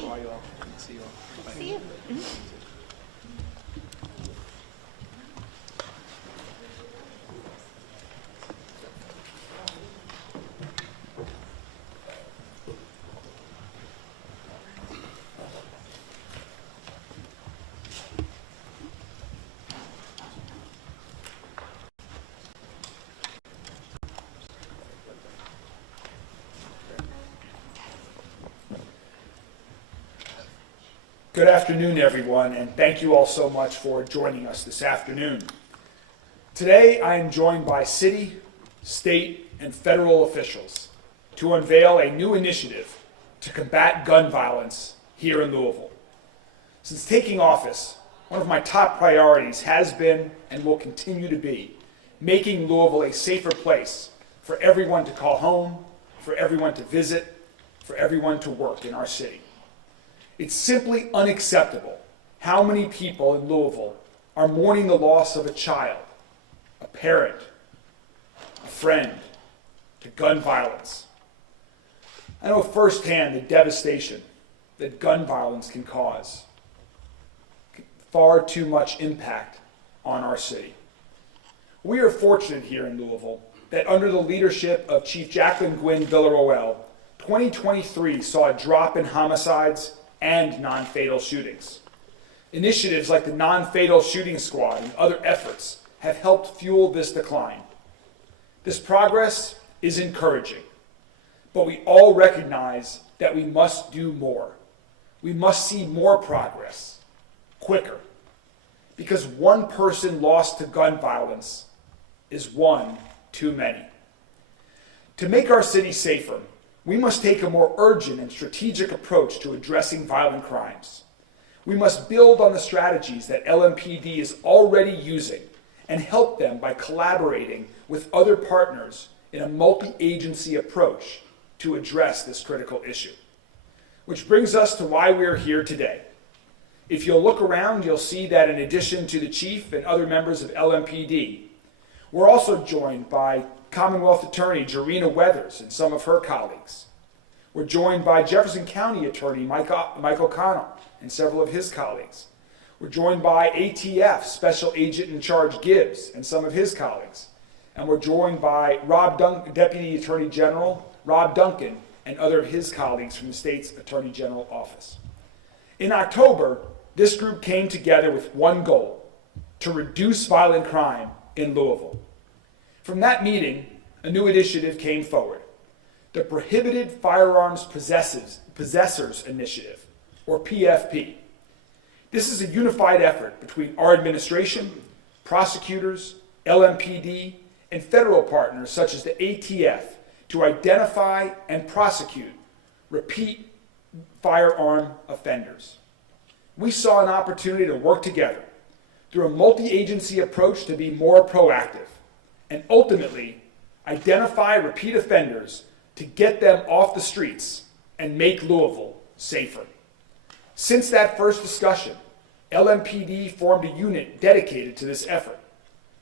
How are you all? Good to see you all. Bye. See you. Good afternoon, everyone, and thank you all so much for joining us this afternoon. Today, I am joined by city, state, and federal officials to unveil a new initiative to combat gun violence here in Louisville. Since taking office, one of my top priorities has been and will continue to be making Louisville a safer place for everyone to call home, for everyone to visit, for everyone to work in our city. It's simply unacceptable how many people in Louisville are mourning the loss of a child, a parent, a friend, to gun violence. I know firsthand the devastation that gun violence can cause. Far too much impact on our city. We are fortunate here in Louisville that under the leadership of Chief Jacqueline Gwynn Villaroel, 2023 saw a drop in homicides and non-fatal shootings. Initiatives like the Non-Fatal Shooting Squad and other efforts have helped fuel this decline. This progress is encouraging, but we all recognize that we must do more. We must see more progress, quicker, because one person lost to gun violence is one too many. To make our city safer, we must take a more urgent and strategic approach to addressing violent crimes. We must build on the strategies that LMPD is already using and help them by collaborating with other partners in a multi-agency approach to address this critical issue. Which brings us to why we are here today. If you'll look around, you'll see that in addition to the chief and other members of LMPD, we're also joined by Commonwealth Attorney Jarena Weathers and some of her colleagues. We're joined by Jefferson County Attorney Mike O'Connell and several of his colleagues. We're joined by ATF Special Agent in Charge Gibbs and some of his colleagues. And we're joined by Deputy Attorney General Rob Duncan and other of his colleagues from the state's Attorney General Office. In October, this group came together with one goal: to reduce violent crime in Louisville. From that meeting, a new initiative came forward, the Prohibited Firearms Possessors Initiative, or PFP. This is a unified effort between our administration, prosecutors, LMPD, and federal partners such as the ATF to identify and prosecute repeat firearm offenders. We saw an opportunity to work together through a multi-agency approach to be more proactive and ultimately identify repeat offenders to get them off the streets and make Louisville safer. Since that first discussion, LMPD formed a unit dedicated to this effort.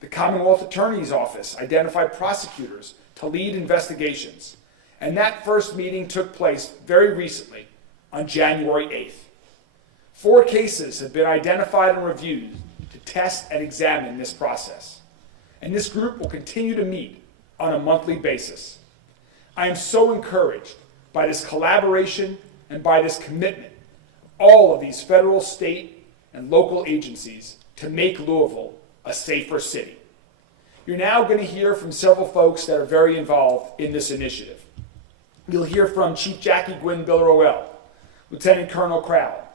The Commonwealth Attorney's Office identified prosecutors to lead investigations, and that first meeting took place very recently on January 8th. 4 cases have been identified and reviewed to test and examine this process, and this group will continue to meet on a monthly basis. I am so encouraged by this collaboration and by this commitment, all of these federal, state, and local agencies to make Louisville a safer city. You're now going to hear from several folks that are very involved in this initiative. You'll hear from Chief Jackie Gwynn Villaroel, Lieutenant Colonel Crowell,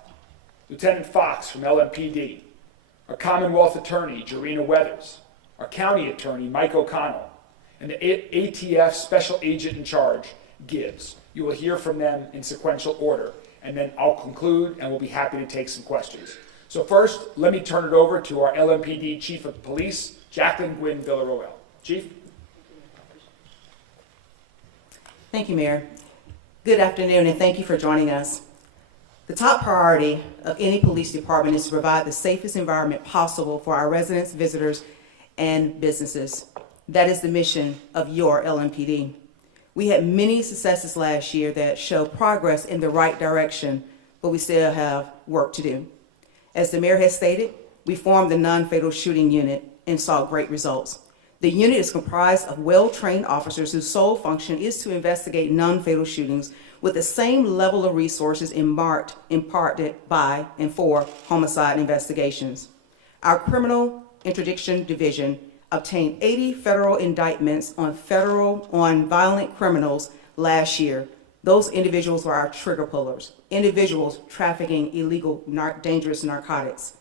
Lieutenant Fox from LMPD, our Commonwealth Attorney, Jarena Weathers, our County Attorney, Mike O'Connell, and the ATF Special Agent in Charge, Gibbs. You will hear from them in sequential order, and then I'll conclude and we'll be happy to take some questions. So first, let me turn it over to our LMPD Chief of Police, Jacqueline Gwynn Villaroel. Chief? Thank you, Mayor. Good afternoon, and thank you for joining us. The top priority of any police department is to provide the safest environment possible for our residents, visitors, and businesses. That is the mission of your LMPD. We had many successes last year that show progress in the right direction, but we still have work to do. As the mayor has stated, we formed the non-fatal shooting unit and saw great results. The unit is comprised of well-trained officers whose sole function is to investigate non-fatal shootings with the same level of resources imparted by and for homicide investigations. Our criminal interdiction division obtained 80 federal indictments on violent criminals last year. Those individuals were our trigger pullers, individuals trafficking illegal dangerous narcotics.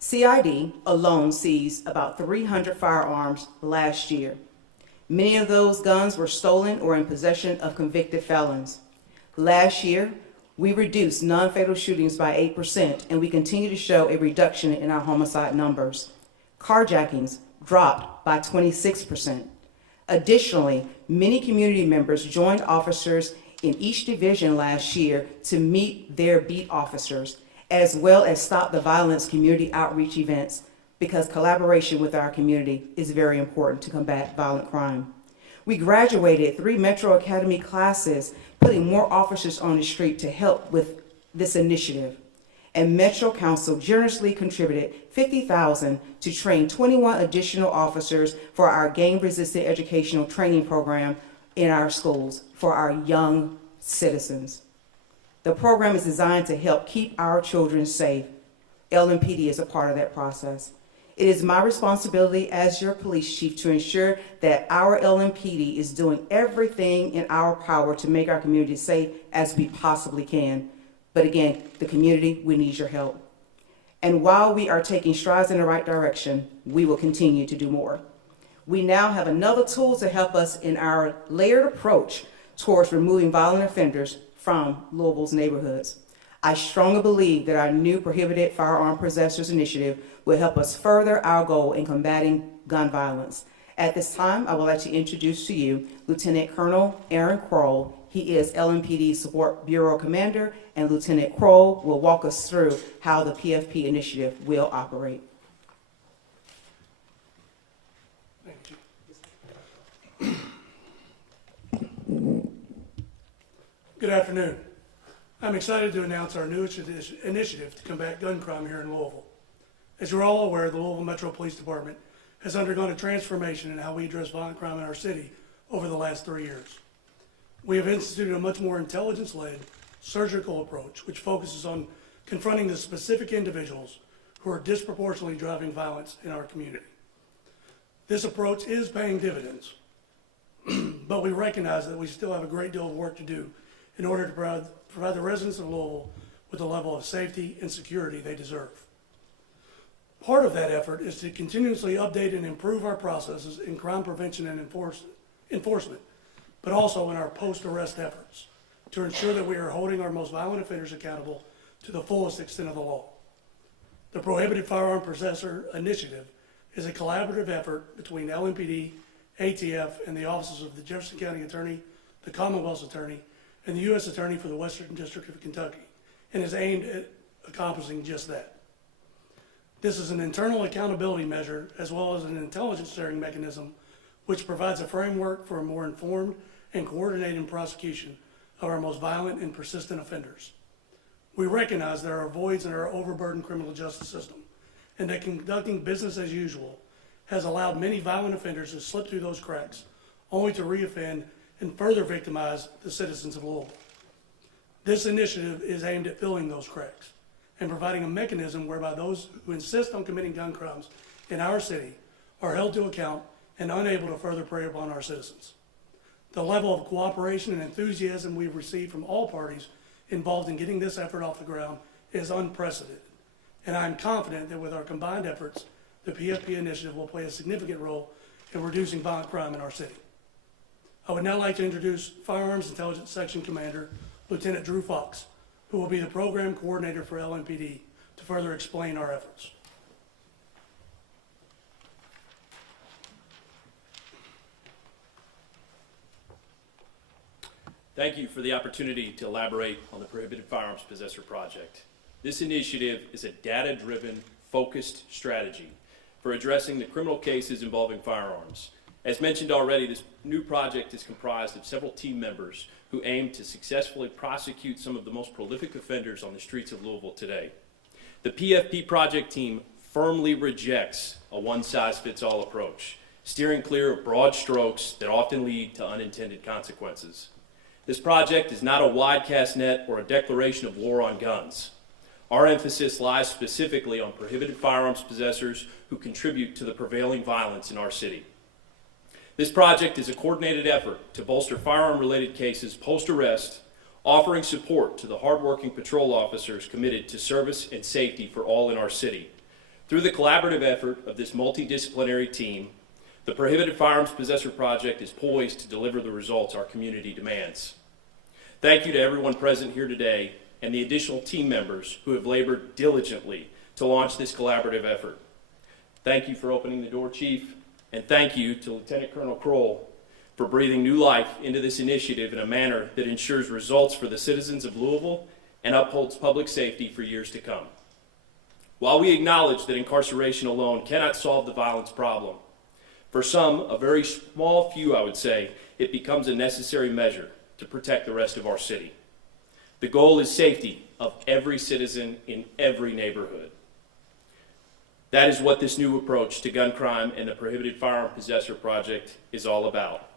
CID alone seized about 300 firearms last year. Many of those guns were stolen or in possession of convicted felons. Last year, we reduced non-fatal shootings by 8%, and we continue to show a reduction in our homicide numbers. Carjackings dropped by 26%. Additionally, many community members joined officers in each division last year to meet their beat officers, as well as stop the violence community outreach events, because collaboration with our community is very important to combat violent crime. We graduated 3 Metro Academy classes, putting more officers on the street to help with this initiative. And Metro Council generously contributed $50,000 to train 21 additional officers for our gang-resistant educational training program in our schools for our young citizens. The program is designed to help keep our children safe. LMPD is a part of that process. It is my responsibility as your police chief to ensure that our LMPD is doing everything in our power to make our community safe as we possibly can. But again, the community, we need your help. And while we are taking strides in the right direction, we will continue to do more. We now have another tool to help us in our layered approach towards removing violent offenders from Louisville's neighborhoods. I strongly believe that our new Prohibited Firearm Possessors Initiative will help us further our goal in combating gun violence. At this time, I would like to introduce to you Lieutenant Colonel Aaron Kroll. He is LMPD Support Bureau Commander, and Lieutenant Kroll will walk us through how the PFP initiative will operate. Thank you. Good afternoon. I'm excited to announce our newest initiative to combat gun crime here in Louisville. As you're all aware, the Louisville Metro Police Department has undergone a transformation in how we address violent crime in our city over the last 3 years. We have instituted a much more intelligence-led, surgical approach, which focuses on confronting the specific individuals who are disproportionately driving violence in our community. This approach is paying dividends, but we recognize that we still have a great deal of work to do in order to provide the residents of Louisville with the level of safety and security they deserve. Part of that effort is to continuously update and improve our processes in crime prevention and enforcement, but also in our post-arrest efforts to ensure that we are holding our most violent offenders accountable to the fullest extent of the law. The Prohibited Firearm Possessor Initiative is a collaborative effort between LMPD, ATF, and the offices of the Jefferson County Attorney, the Commonwealth's Attorney, and the U.S. Attorney for the Western District of Kentucky, and is aimed at accomplishing just that. This is an internal accountability measure as well as an intelligence sharing mechanism which provides a framework for a more informed and coordinated prosecution of our most violent and persistent offenders. We recognize there are voids in our overburdened criminal justice system, and that conducting business as usual has allowed many violent offenders to slip through those cracks, only to reoffend and further victimize the citizens of Louisville. This initiative is aimed at filling those cracks and providing a mechanism whereby those who insist on committing gun crimes in our city are held to account and unable to further prey upon our citizens. The level of cooperation and enthusiasm we've received from all parties involved in getting this effort off the ground is unprecedented, and I'm confident that with our combined efforts, the PFP initiative will play a significant role in reducing violent crime in our city. I would now like to introduce Firearms Intelligence Section Commander, Lieutenant Drew Fox, who will be the program coordinator for LMPD to further explain our efforts. Thank you for the opportunity to elaborate on the Prohibited Firearms Possessor Project. This initiative is a data-driven, focused strategy for addressing the criminal cases involving firearms As mentioned already, this new project is comprised of several team members who aim to successfully prosecute some of the most prolific offenders on the streets of Louisville today. The PFP project team firmly rejects a one-size-fits-all approach, steering clear of broad strokes that often lead to unintended consequences. This project is not a wide cast net or a declaration of war on guns. Our emphasis lies specifically on prohibited firearms possessors who contribute to the prevailing violence in our city. This project is a coordinated effort to bolster firearm-related cases post-arrest, offering support to the hardworking patrol officers committed to service and safety for all in our city. Through the collaborative effort of this multidisciplinary team, the Prohibited Firearms Possessor Project is poised to deliver the results our community demands. Thank you to everyone present here today and the additional team members who have labored diligently to launch this collaborative effort. Thank you for opening the door, Chief, and thank you to Lieutenant Colonel Kroll for breathing new life into this initiative in a manner that ensures results for the citizens of Louisville and upholds public safety for years to come. While we acknowledge that incarceration alone cannot solve the violence problem, for some, a very small few, I would say, it becomes a necessary measure to protect the rest of our city. The goal is safety of every citizen in every neighborhood. That is what this new approach to gun crime and the Prohibited Firearm Possessor Project is all about.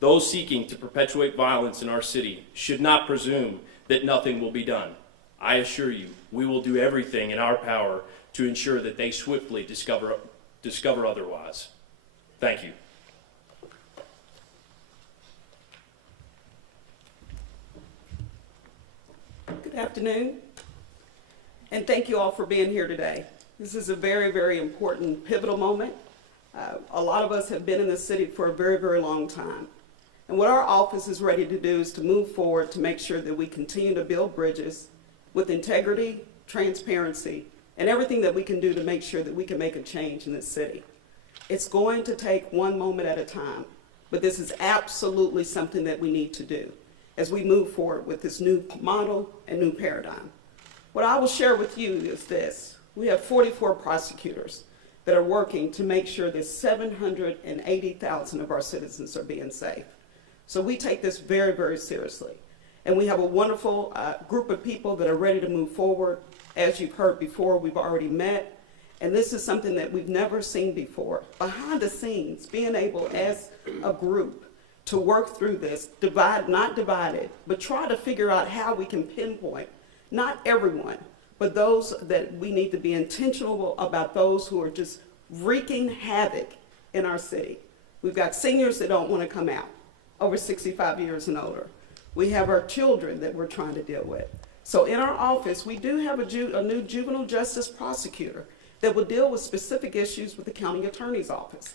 Those seeking to perpetuate violence in our city should not presume that nothing will be done. I assure you, we will do everything in our power to ensure that they swiftly discover otherwise. Thank you. Good afternoon, and thank you all for being here today. This is a very, very important, pivotal moment. A lot of us have been in this city for a very, very long time. And what our office is ready to do is to move forward to make sure that we continue to build bridges with integrity, transparency, and everything that we can do to make sure that we can make a change in this city. It's going to take one moment at a time, but this is absolutely something that we need to do as we move forward with this new model and new paradigm. What I will share with you is this. We have 44 prosecutors that are working to make sure that 780,000 of our citizens are being safe. So we take this very, very seriously. And we have a wonderful group of people that are ready to move forward. As you've heard before, we've already met. And this is something that we've never seen before. Behind the scenes, being able as a group to work through this, not divided, but try to figure out how we can pinpoint, not everyone, but those that we need to be intentional about, those who are just wreaking havoc in our city. We've got seniors that don't want to come out, over 65 years and older. We have our children that we're trying to deal with. So in our office, we do have a new juvenile justice prosecutor that will deal with specific issues with the county attorney's office.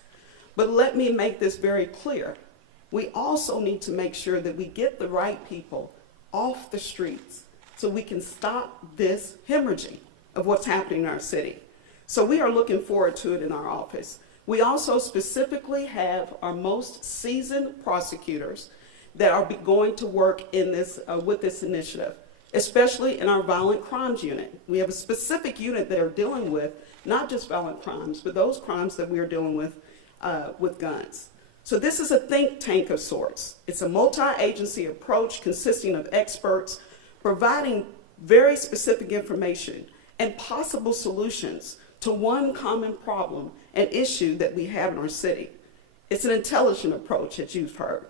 But let me make this very clear. We also need to make sure that we get the right people off the streets so we can stop this hemorrhaging of what's happening in our city. So we are looking forward to it in our office. We also specifically have our most seasoned prosecutors that are going to work in this with this initiative, especially in our violent crimes unit. We have a specific unit that are dealing with not just violent crimes, but those crimes that we are dealing with guns. So this is a think tank of sorts. It's a multi-agency approach consisting of experts providing very specific information and possible solutions to one common problem and issue that we have in our city. It's an intelligent approach, as you've heard.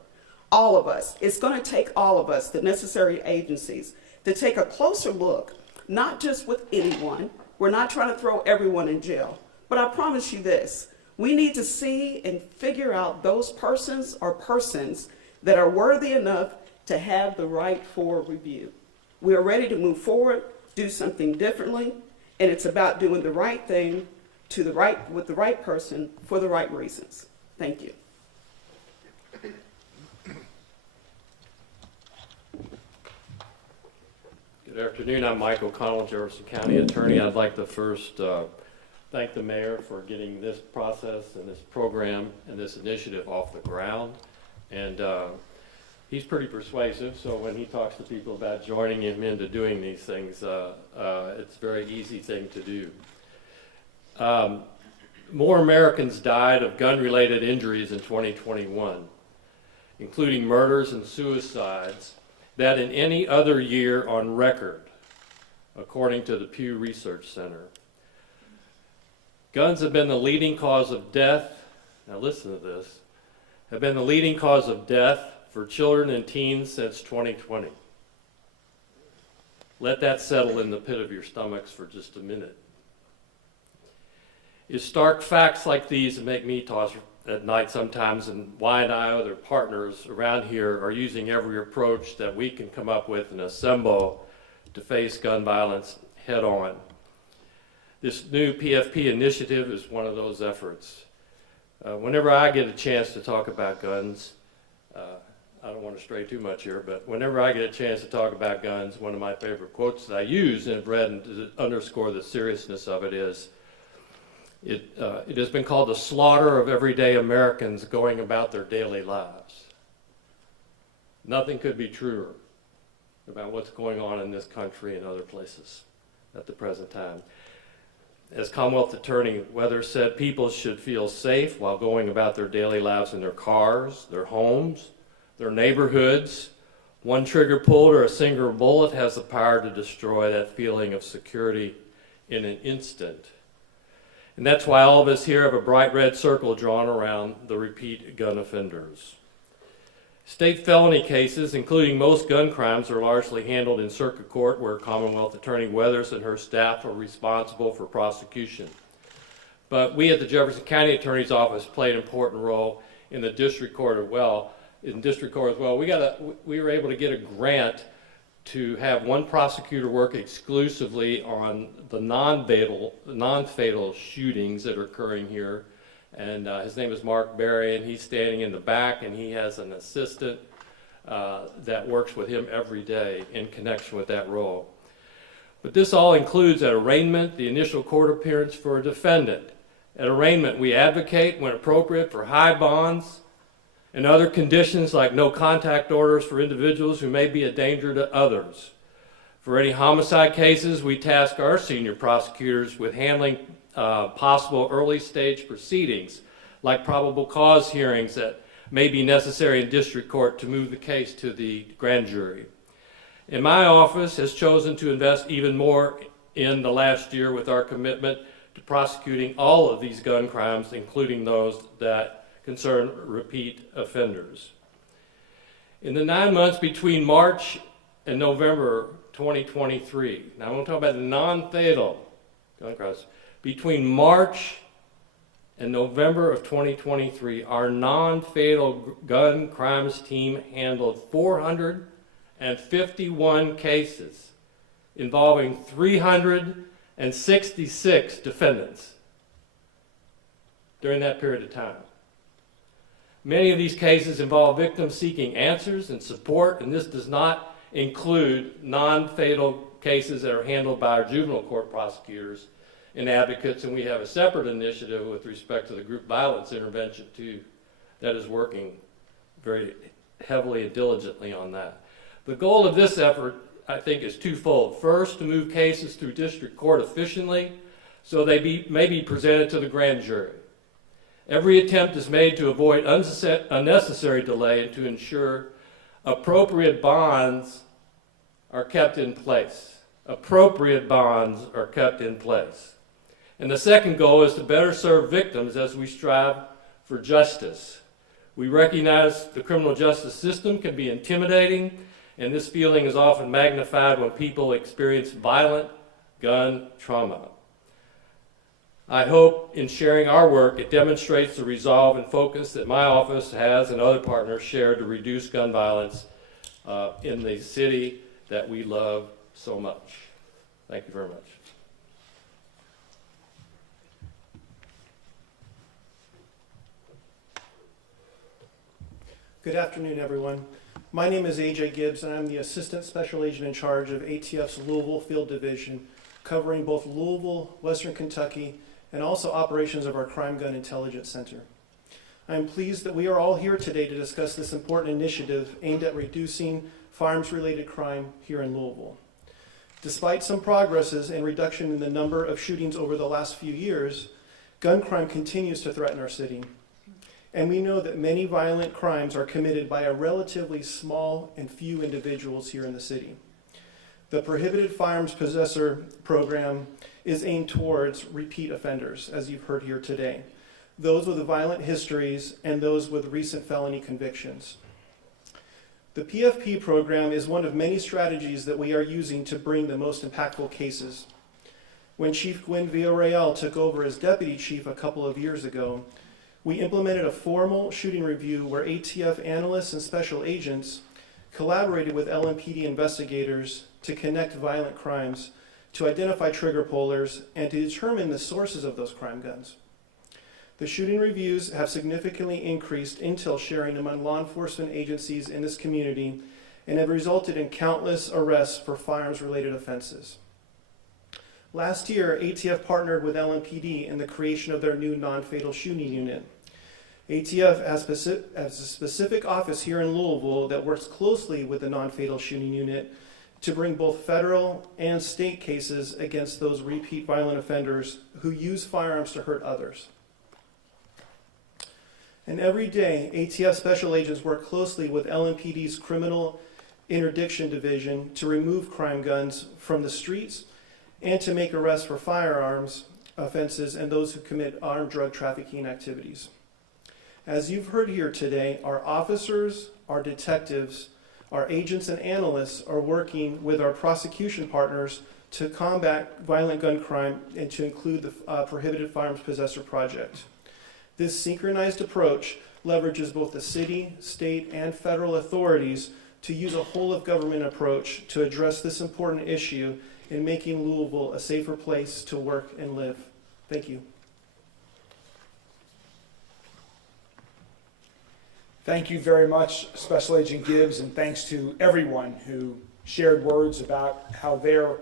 All of us, it's going to take all of us, the necessary agencies, to take a closer look, not just with anyone. We're not trying to throw everyone in jail, but I promise you this. We need to see and figure out those persons or persons that are worthy enough to have the right for review. We are ready to move forward, do something differently, and it's about doing the right thing with the right person for the right reasons. Thank you. Good afternoon. I'm Mike O'Connell, Jefferson County Attorney. I'd like to first thank the mayor for getting this process and this program and this initiative off the ground. And he's pretty persuasive, so when he talks to people about joining him into doing these things, it's a very easy thing to do. more Americans died of gun-related injuries in 2021, including murders and suicides, than in any other year on record, according to the Pew Research Center. Guns have been the leading cause of death, now listen to this, have been the leading cause of death for children and teens since 2020. Let that settle in the pit of your stomachs for just a minute. It's stark facts like these that make me toss at night sometimes, and why and I, other partners around here, are using every approach that we can come up with and assemble to face gun violence head on. This new PFP initiative is one of those efforts. Whenever I get a chance to talk about guns, I don't want to stray too much here, but whenever I get a chance to talk about guns, one of my favorite quotes that I use and have read and to underscore the seriousness of it is, it has been called the slaughter of everyday Americans going about their daily lives. Nothing could be truer about what's going on in this country and other places at the present time. As Commonwealth Attorney Weathers said, people should feel safe while going about their daily lives in their cars, their homes, their neighborhoods. One trigger pulled or a single bullet has the power to destroy that feeling of security in an instant. And that's why all of us here have a bright red circle drawn around the repeat gun offenders. State felony cases, including most gun crimes, are largely handled in circuit court, where Commonwealth Attorney Weathers and her staff are responsible for prosecution. But we at the Jefferson County Attorney's Office play an important role in the district court as well. We were able to get a grant to have one prosecutor work exclusively on the non-fatal shootings that are occurring here. And his name is Mark Berry, and he's standing in the back, and he has an assistant that works with him every day in connection with that role. But this all includes at arraignment, the initial court appearance for a defendant. At arraignment, we advocate, when appropriate, for high bonds and other conditions like no contact orders for individuals who may be a danger to others. For any homicide cases, we task our senior prosecutors with handling possible early stage proceedings, like probable cause hearings that may be necessary in district court to move the case to the grand jury. And my office has chosen to invest even more in the last year with our commitment to prosecuting all of these gun crimes, including those that concern repeat offenders. In the 9 months between March and November 2023, now I want to talk about the non-fatal gun crimes. Between March and November of 2023, our non-fatal gun crimes team handled 451 cases involving 366 defendants during that period of time. Many of these cases involve victims seeking answers and support, and this does not include non-fatal cases that are handled by our juvenile court prosecutors and advocates, and we have a separate initiative with respect to the group violence intervention too that is working very heavily and diligently on that. The goal of this effort, I think, is twofold. First, to move cases through district court efficiently so they may be presented to the grand jury. Every attempt is made to avoid unnecessary delay and to ensure appropriate bonds are kept in place. Appropriate bonds are kept in place. And the second goal is to better serve victims as we strive for justice. We recognize the criminal justice system can be intimidating, and this feeling is often magnified when people experience violent gun trauma. I hope in sharing our work, it demonstrates the resolve and focus that my office has and other partners share to reduce gun violence in the city that we love so much. Thank you very much. Good afternoon, everyone. My name is AJ Gibbs, and I'm the Assistant Special Agent in charge of ATF's Louisville Field Division, covering both Louisville, Western Kentucky, and also operations of our Crime Gun Intelligence Center. I am pleased that we are all here today to discuss this important initiative aimed at reducing firearms-related crime here in Louisville. Despite some progresses and reduction in the number of shootings over the last few years, gun crime continues to threaten our city. And we know that many violent crimes are committed by a relatively small and few individuals here in the city. The Prohibited Firearms Possessor Program is aimed towards repeat offenders, as you've heard here today, those with violent histories and those with recent felony convictions. The PFP program is one of many strategies that we are using to bring the most impactful cases. When Chief Gwen Villarreal took over as deputy chief a couple of years ago, we implemented a formal shooting review where ATF analysts and special agents collaborated with LMPD investigators to connect violent crimes, to identify trigger pullers, and to determine the sources of those crime guns. The shooting reviews have significantly increased intel sharing among law enforcement agencies in this community and have resulted in countless arrests for firearms-related offenses. Last year, ATF partnered with LMPD in the creation of their new non-fatal shooting unit. ATF has a specific office here in Louisville that works closely with the non-fatal shooting unit to bring both federal and state cases against those repeat violent offenders who use firearms to hurt others. And every day, ATF special agents work closely with LMPD's Criminal Interdiction Division to remove crime guns from the streets and to make arrests for firearms offenses and those who commit armed drug trafficking activities. As you've heard here today, our officers, our detectives, our agents and analysts are working with our prosecution partners to combat violent gun crime and to include the Prohibited Firearms Possessor Project. This synchronized approach leverages both the city, state, and federal authorities to use a whole-of-government approach to address this important issue in making Louisville a safer place to work and live. Thank you. Thank you very much, Special Agent Gibbs, and thanks to everyone who shared words about how their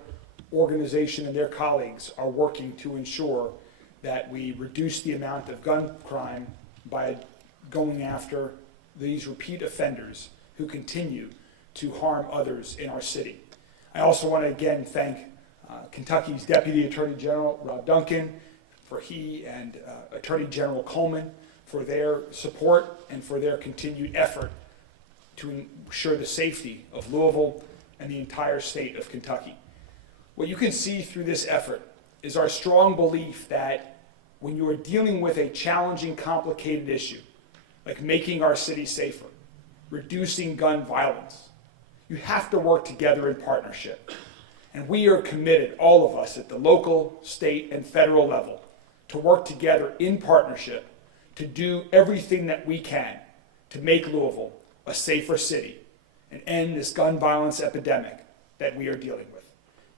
organization and their colleagues are working to ensure that we reduce the amount of gun crime by going after these repeat offenders who continue to harm others in our city. I also want to again thank Kentucky's Deputy Attorney General, Rob Duncan, for he and Attorney General Coleman for their support and for their continued effort to ensure the safety of Louisville and the entire state of Kentucky. What you can see through this effort is our strong belief that when you are dealing with a challenging, complicated issue, like making our city safer, reducing gun violence, you have to work together in partnership. And we are committed, all of us at the local, state, and federal level, to work together in partnership to do everything that we can to make Louisville a safer city and end this gun violence epidemic that we are dealing with.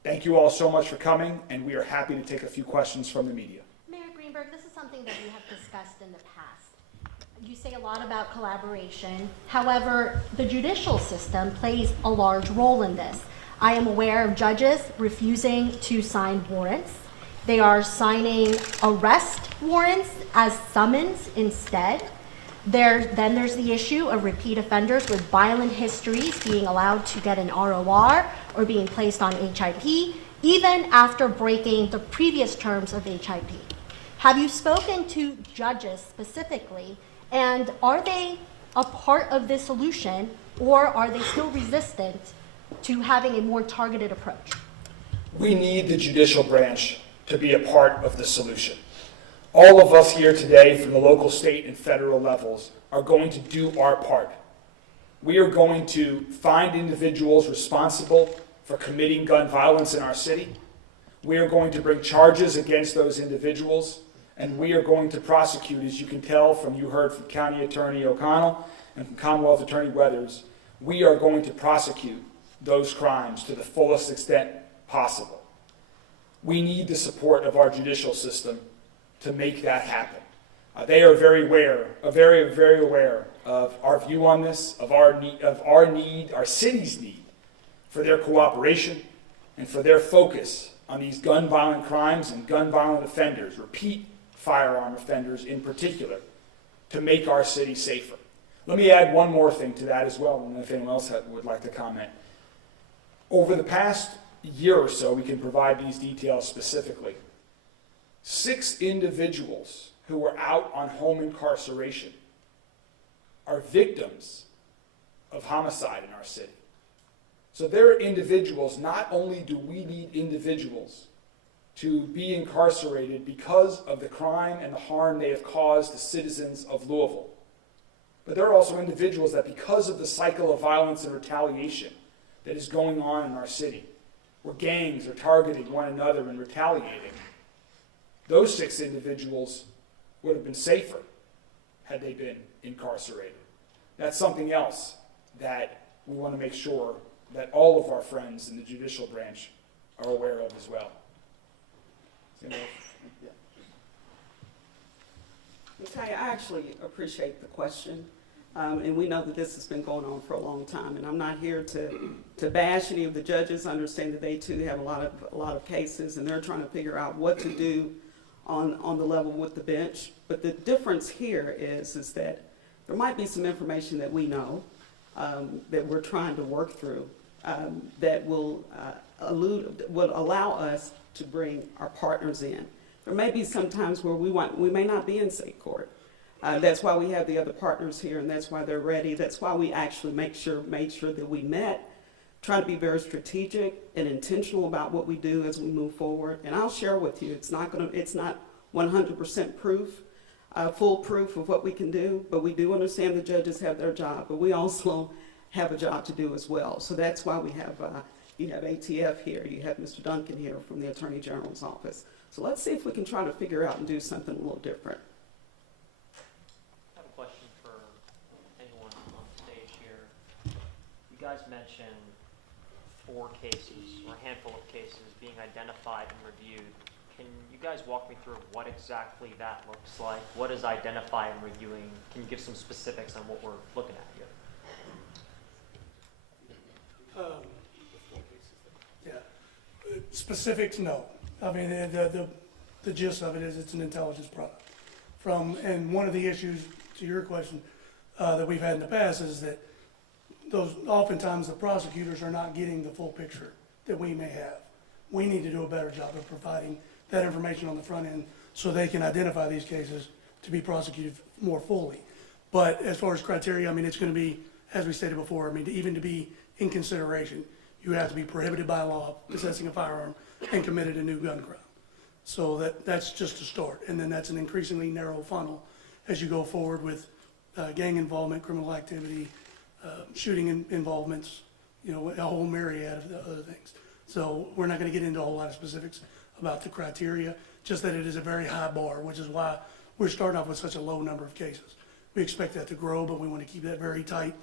Thank you all so much for coming, and we are happy to take a few questions from the media. Mayor Greenberg, this is something that we have discussed in the past. You say a lot about collaboration. However, the judicial system plays a large role in this. I am aware of judges refusing to sign warrants. They are signing arrest warrants as summons instead. Then there's the issue of repeat offenders with violent histories being allowed to get an ROR or being placed on HIP, even after breaking the previous terms of HIP. Have you spoken to judges specifically, and are they a part of this solution, or are they still resistant to having a more targeted approach? We need the judicial branch to be a part of the solution. All of us here today from the local, state, and federal levels are going to do our part. We are going to find individuals responsible for committing gun violence in our city. We are going to bring charges against those individuals, and we are going to prosecute, as you can tell from you heard from County Attorney O'Connell and from Commonwealth Attorney Weathers, we are going to prosecute those crimes to the fullest extent possible. We need the support of our judicial system to make that happen. They are very aware of our view on this, of our need, our city's need for their cooperation and for their focus on these gun violent crimes and gun violent offenders, repeat firearm offenders in particular, to make our city safer. Let me add one more thing to that as well, and if anyone else would like to comment. Over the past year or so, we can provide these details specifically. 6 individuals who were out on home incarceration are victims of homicide in our city. So there are individuals, not only do we need individuals to be incarcerated because of the crime and the harm they have caused to citizens of Louisville, but there are also individuals that because of the cycle of violence and retaliation that is going on in our city, where gangs are targeting one another and retaliating, those 6 individuals would have been safer had they been incarcerated. That's something else that we want to make sure that all of our friends in the judicial branch are aware of as well. Okay, I actually appreciate the question. And we know that this has been going on for a long time, and I'm not here to bash any of the judges. I understand that they too have a lot of cases, and they're trying to figure out what to do on the level with the bench. But the difference here is that there might be some information that we know that we're trying to work through that will allow us to bring our partners in. There may be some times where we may not be in state court. That's why we have the other partners here, and that's why they're ready. That's why we actually made sure that we met, try to be very strategic and intentional about what we do as we move forward. And I'll share with you, it's not 100% proof, full proof of what we can do, but we do understand the judges have their job, but we also have a job to do as well. So that's why we have, you have ATF here, you have Mr. Duncan here from the Attorney General's office. So let's see if we can try to figure out and do something a little different. I have a question for anyone on stage here. You guys mentioned 4 cases, or a handful of cases, being identified and reviewed. Can you guys walk me through what exactly that looks like? What is identify and reviewing? Can you give some specifics on what we're looking at here? Specifics, no. I mean, the gist of it is it's an intelligence product. And one of the issues to your question that we've had in the past is that oftentimes the prosecutors are not getting the full picture that we may have. We need to do a better job of providing that information on the front end so they can identify these cases to be prosecuted more fully. But as far as criteria, I mean, it's going to be, as we stated before, I mean, even to be in consideration, you have to be prohibited by law, possessing a firearm, and committed a new gun crime. So that's just a start. And then that's an increasingly narrow funnel as you go forward with gang involvement, criminal activity, shooting involvements, you know, a whole myriad of other things. So we're not going to get into a whole lot of specifics about the criteria, just that it is a very high bar, which is why we're starting off with such a low number of cases. We expect that to grow, but we want to keep that very tight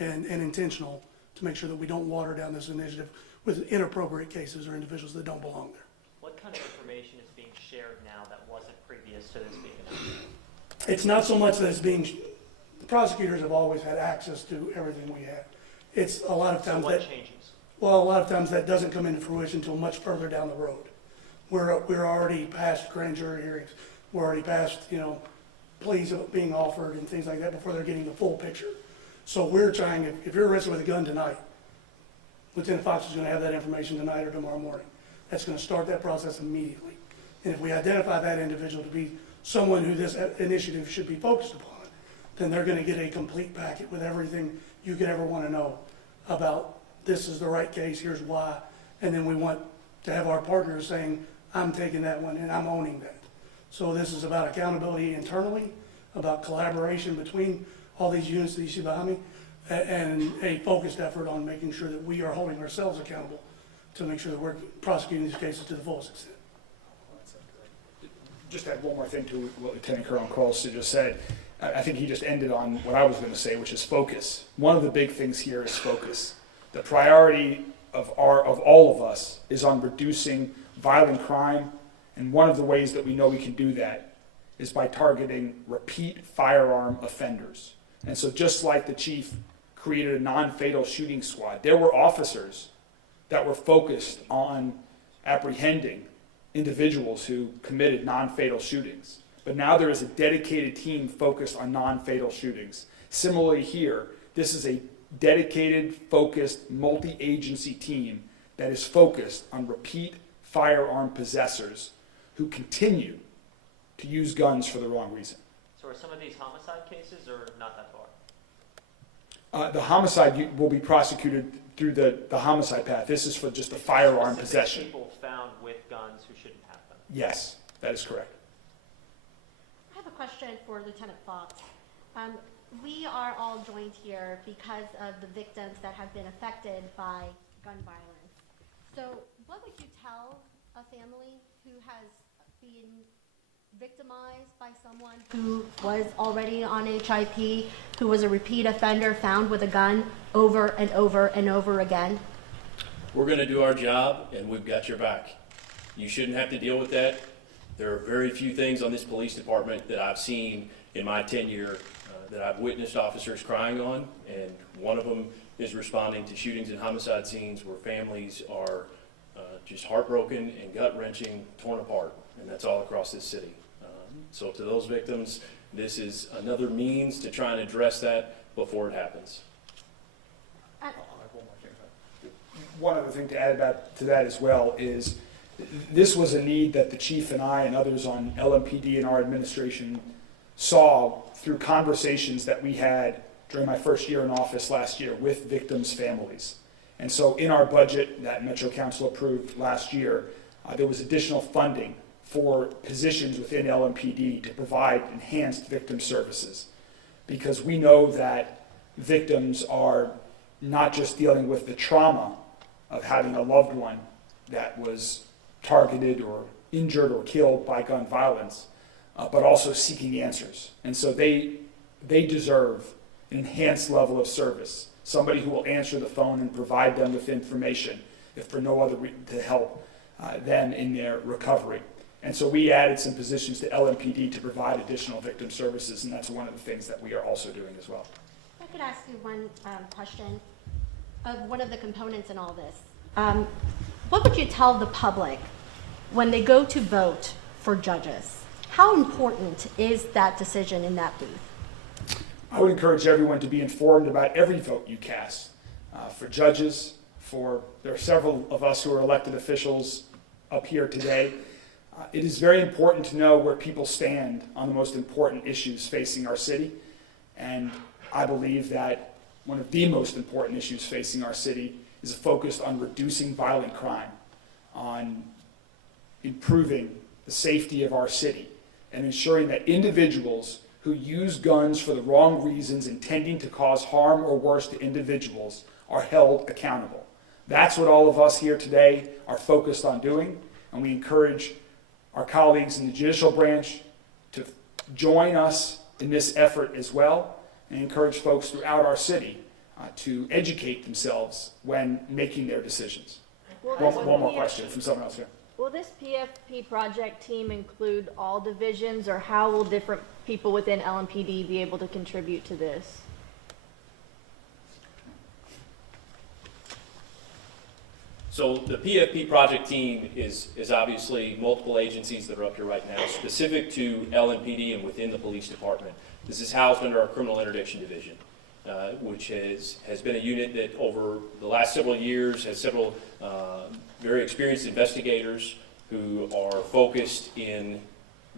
and intentional to make sure that we don't water down this initiative with inappropriate cases or individuals that don't belong there. What kind of information is being shared now that wasn't previous to this being announced? It's not so much that it's being, the prosecutors have always had access to everything we have. It's a lot of times So what changes? well, a lot of times that doesn't come into fruition until much further down the road. We're already past grand jury hearings. We're already past, you know, pleas being offered and things like that before they're getting the full picture. So we're trying, if you're arrested with a gun tonight, Lieutenant Fox is going to have that information tonight or tomorrow morning. That's going to start that process immediately. And if we identify that individual to be someone who this initiative should be focused upon, then they're going to get a complete packet with everything you could ever want to know about this is the right case, here's why. And then we want to have our partners saying, I'm taking that one and I'm owning that. So this is about accountability internally, about collaboration between all these units that you see behind me, and a focused effort on making sure that we are holding ourselves accountable to make sure that we're prosecuting these cases to the fullest extent. Just add one more thing to what Lieutenant Colonel Carlson just said. I think he just ended on what I was going to say, which is focus. One of the big things here is focus. The priority of all of us is on reducing violent crime, and one of the ways that we know we can do that is by targeting repeat firearm offenders. And so just like the chief created a non-fatal shooting squad, there were officers that were focused on apprehending individuals who committed non-fatal shootings. But now there is a dedicated team focused on non-fatal shootings. Similarly here, this is a dedicated, focused, multi-agency team that is focused on repeat firearm possessors who continue to use guns for the wrong reason. So are some of these homicide cases or not that far? The homicide will be prosecuted through the homicide path. This is for just the firearm Specific possession. people found with guns who shouldn't have them. Yes, that is correct. I have a question for Lieutenant Fox. We are all joined here because of the victims that have been affected by gun violence. So what would you tell a family who has been victimized by someone who was already on HIP, who was a repeat offender found with a gun over and over and over again? We're going to do our job, and we've got your back. You shouldn't have to deal with that. There are very few things on this police department that I've seen in my tenure that I've witnessed officers crying on, and one of them is responding to shootings and homicide scenes where families are just heartbroken and gut-wrenching, torn apart, and that's all across this city. So to those victims, this is another means to try and address that before it happens. One other thing to add to that as well is this was a need that the chief and I and others on LMPD and our administration saw through conversations that we had during my first year in office last year with victims' families. And so in our budget that Metro Council approved last year, there was additional funding for positions within LMPD to provide enhanced victim services. Because we know that victims are not just dealing with the trauma of having a loved one that was targeted or injured or killed by gun violence, but also seeking answers. And so they deserve an enhanced level of service, somebody who will answer the phone and provide them with information, if for no other reason, to help them in their recovery. And so we added some positions to LMPD to provide additional victim services, and that's one of the things that we are also doing as well. If I could ask you one question of one of the components in all this. What would you tell the public when they go to vote for judges? How important is that decision in that booth? I would encourage everyone to be informed about every vote you cast. For judges, there are several of us who are elected officials up here today. It is very important to know where people stand on the most important issues facing our city. And I believe that one of the most important issues facing our city is focused on reducing violent crime, on improving the safety of our city, and ensuring that individuals who use guns for the wrong reasons, intending to cause harm or worse to individuals, are held accountable. That's what all of us here today are focused on doing, and we encourage our colleagues in the judicial branch to join us in this effort as well, and encourage folks throughout our city to educate themselves when making their decisions. One more question from someone else here. Will this PFP project team include all divisions, or how will different people within LMPD be able to contribute to this? So the PFP project team is obviously multiple agencies that are up here right now, specific to LMPD and within the police department. This is housed under our criminal interdiction division, which has been a unit that over the last several years has several very experienced investigators who are focused in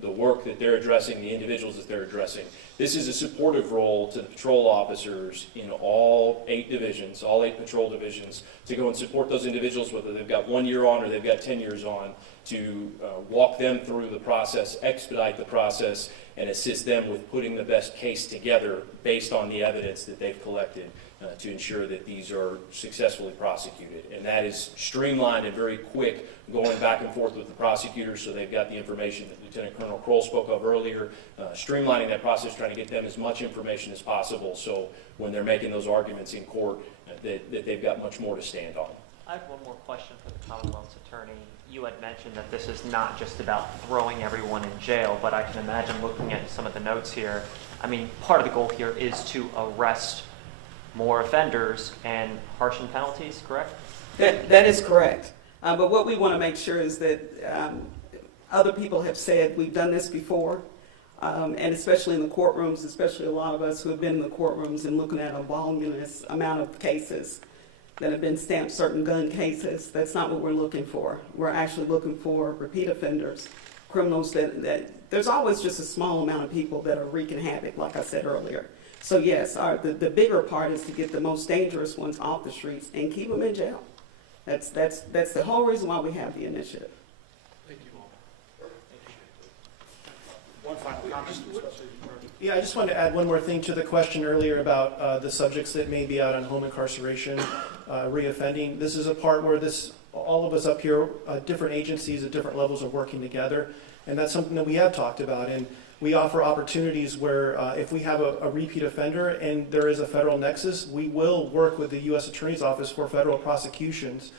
the work that they're addressing, the individuals that they're addressing. This is a supportive role to the patrol officers in all 8 divisions, all 8 patrol divisions, to go and support those individuals, whether they've got 1 year on or they've got 10 years on, to walk them through the process, expedite the process, and assist them with putting the best case together based on the evidence that they've collected to ensure that these are successfully prosecuted. And that is streamlined and very quick, going back and forth with the prosecutors so they've got the information that Lieutenant Colonel Kroll spoke of earlier, streamlining that process, trying to get them as much information as possible so when they're making those arguments in court that they've got much more to stand on. I have one more question for the Commonwealth's attorney. You had mentioned that this is not just about throwing everyone in jail, but I can imagine looking at some of the notes here. I mean, part of the goal here is to arrest more offenders and harshen penalties, correct? That is correct. But what we want to make sure is that other people have said we've done this before, and especially in the courtrooms, especially a lot of us who have been in the courtrooms and looking at a voluminous amount of cases that have been stamped certain gun cases. That's not what we're looking for. We're actually looking for repeat offenders criminals that there's always just a small amount of people that are wreaking havoc, like I said earlier. So yes, the bigger part is to get the most dangerous ones off the streets and keep them in jail. That's the whole reason why we have the initiative. Thank you all. One final comment. Yeah, I just wanted to add one more thing to the question earlier about the subjects that may be out on home incarceration, reoffending. This is a part where all of us up here, different agencies at different levels are working together, and that's something that we have talked about. And we offer opportunities where if we have a repeat offender and there is a federal nexus, we will work with the U.S. Attorney's Office for federal prosecutions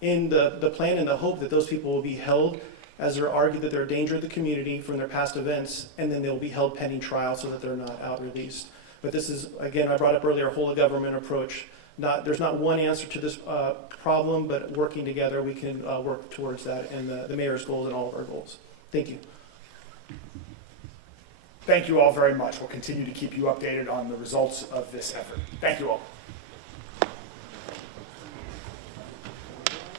in the plan and the hope that those people will be held as they're argued that they're a danger to the community from their past events, and then they'll be held pending trial so that they're not out released. But this is, again, I brought up earlier, a whole of government approach. There's not one answer to this problem, but working together we can work towards that and the mayor's goals and all of our goals. Thank you. Thank you all very much. We'll continue to keep you updated on the results of this effort. Thank you all.